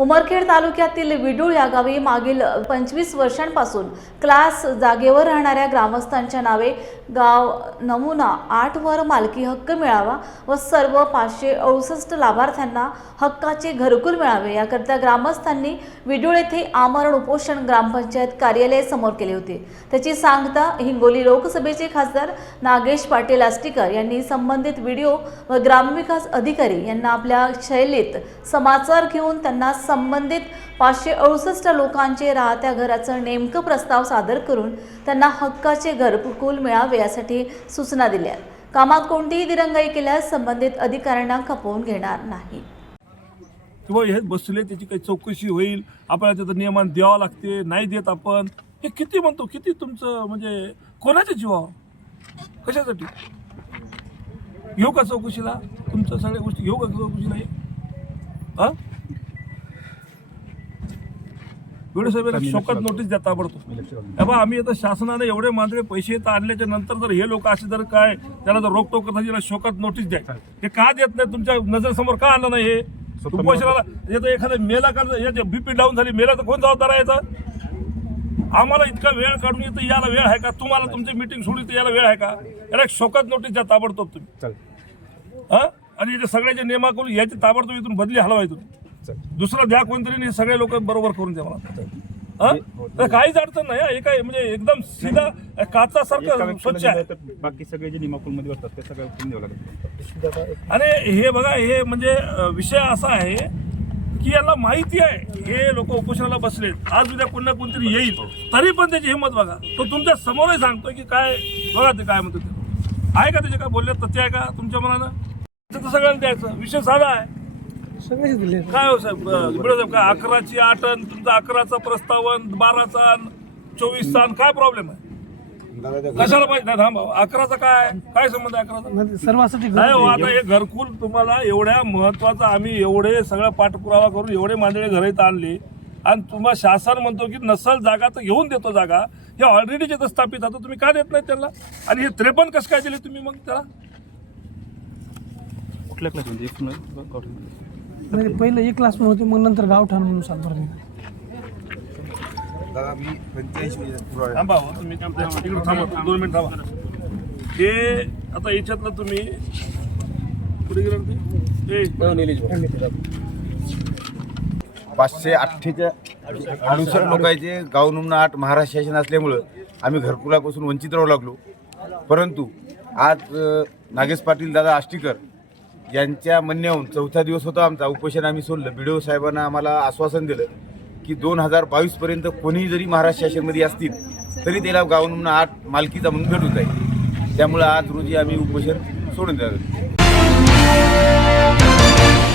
उमरखेड तालुक्यातील विडूळ या गावी मागील पंचवीस वर्षांपासून क्लास जागेवर राहणाऱ्या ग्रामस्थांच्या नावे गाव नमुना आठवर मालकी हक्क मिळावा व सर्व पाचशे अडुसष्ट लाभार्थ्यांना हक्काचे घरकुल मिळावे याकरिता ग्रामस्थांनी विडूळ येथे आमरण उपोषण ग्रामपंचायत कार्यालयासमोर केले होते. त्याची सांगता हिंगोली लोकसभेचे खासदार नागेश पाटील आष्टीकर यांनी संबंधित व्हिडिओ व ग्रामविकास अधिकारी यांना आपल्या शैलीत समाचार घेऊन त्यांना संबंधित पाचशे अडुसष्ट लोकांचे राहत्या घराचं नेमकं प्रस्ताव सादर करून त्यांना हक्काचे घरकुल मिळावे यासाठी सूचना दिल्या कामात कोणतीही दिरंगाई केल्यास संबंधित अधिकाऱ्यांना खपवून घेणार नाही. किंवा हे बसले त्याची काही चौकशी होईल आपल्याला त्याचं नियमन द्यावं लागते नाही देत आपण हे किती म्हणतो किती तुमचं म्हणजे कोणाच्या जीवावर? कशासाठी? घेऊ का चौकशीला? तुमचं सगळ्या गोष्टी घेऊ का चौकशीला हे? हा? साहेबांना शोकत नोटीस द्या ताबडतोब हे बा आम्ही आता शासनाने एवढे मांजरे पैसे तर आणल्याच्या नंतर जर हे लोक असे जर काय? त्याला जर रोकटोक करतात याला शोकत नोटीस द्या. हे का देत नाही तुमच्या नजरेसमोर का आलं नाही हे? उपोषणाला एखादा मेला का बीपी डाऊन झाली मेला तर कोण जबाबदार आहे याचा? आम्हाला इतका वेळ काढून येतं याला वेळ आहे का? तुम्हाला तुमची मिटिंग सोडली तर याला वेळ आहे का? याला एक शोकत नोटीस द्या ताबडतोब तुम्ही. हा? आणि सगळ्याचे नियमाकडून याची ताबडतोब इथून बदली हलवा इथून दुसरं द्या कोणतरी सगळे लोक बरोबर करून द्या मला. हा? काहीच अडचण नाही काय म्हणजे एकदम सीधा एका काचासारखं स्वच्छ आहे. बाकी सगळे जे निमापूलमध्ये बसतात ते सगळं उठून द्यावं लागेल. आणि हे बघा हे म्हणजे विषय असा आहे की यांना माहिती आहे हे लोक उपोषणाला बसलेत. आज उद्या कोण ना कोणतरी येईल. तरी पण त्याची हिंमत बघा. तो तुमच्या समोरही सांगतोय की काय बघा ते काय म्हणतो ते. आहे का त्याचे काय बोलले तथ्य आहे का तुमच्या मनानं? तर सगळ्यांना द्यायचं. विषय साधा आहे. सगळेच दिले. काय हो साहेब अ, बिडो साहेब काय अकराची आठ अन तुमचा अकराचा प्रस्तावन बाराचा अन चोवीसचा अन काय प्रॉब्लेम आहे? कशाला पाहिजे? नाही थांबा अकराचा काय? काय संबंध आहे अकराचा? म्हणजे सर्वांसाठी नाही हो आता हे घरकुल तुम्हाला एवढ्या महत्वाचं आम्ही एवढे सगळं पाठपुरावा करून एवढे मांडळे घर इथं आणले. आणि तुम्हाला शासन म्हणतो की नसल जागा तर घेऊन देतो जागा. हे ऑलरेडी जे स्थापित आता तुम्ही का देत नाही त्यांना? आणि हे त्रेपन्न कसं काय दिले तुम्ही मग त्याला? कुठल्या क्लास म्हणजे. म्हणजे पहिले एक क्लास होते मग नंतर गावठाण म्हणून सातबार दादा मी पंच्याऐंशी थांबा हो, तुम्ही तिकडे थांबा दोन मिनिट थांबा. हे आता याच्यातलं तुम्ही कुठे गेलं ते? हे, पाचशे अठ्ठेच्या अडुसष्ट लोकांचे गाव नमुना आठ महाराष्ट्र शासन असल्यामुळं आम्ही घरकुलापासून वंचित राहू लागलो. परंतु आज अ, नागेश पाटील दादा आष्टीकर यांच्या म्हणण्याहून चौथा दिवस होता आमचा. उपोषण आम्ही सोडलं. बी साहेबांना आम्हाला आश्वासन दिलं की दोन हजार बावीसपर्यंत कोणीही जरी महाराष्ट्र शासनमध्ये असतील तरी त्याला गाव म्हणून आठ मालकीचा म्हणून भेटून जाईल. त्यामुळं आज रोजी आम्ही उपोषण सोडून द्यावं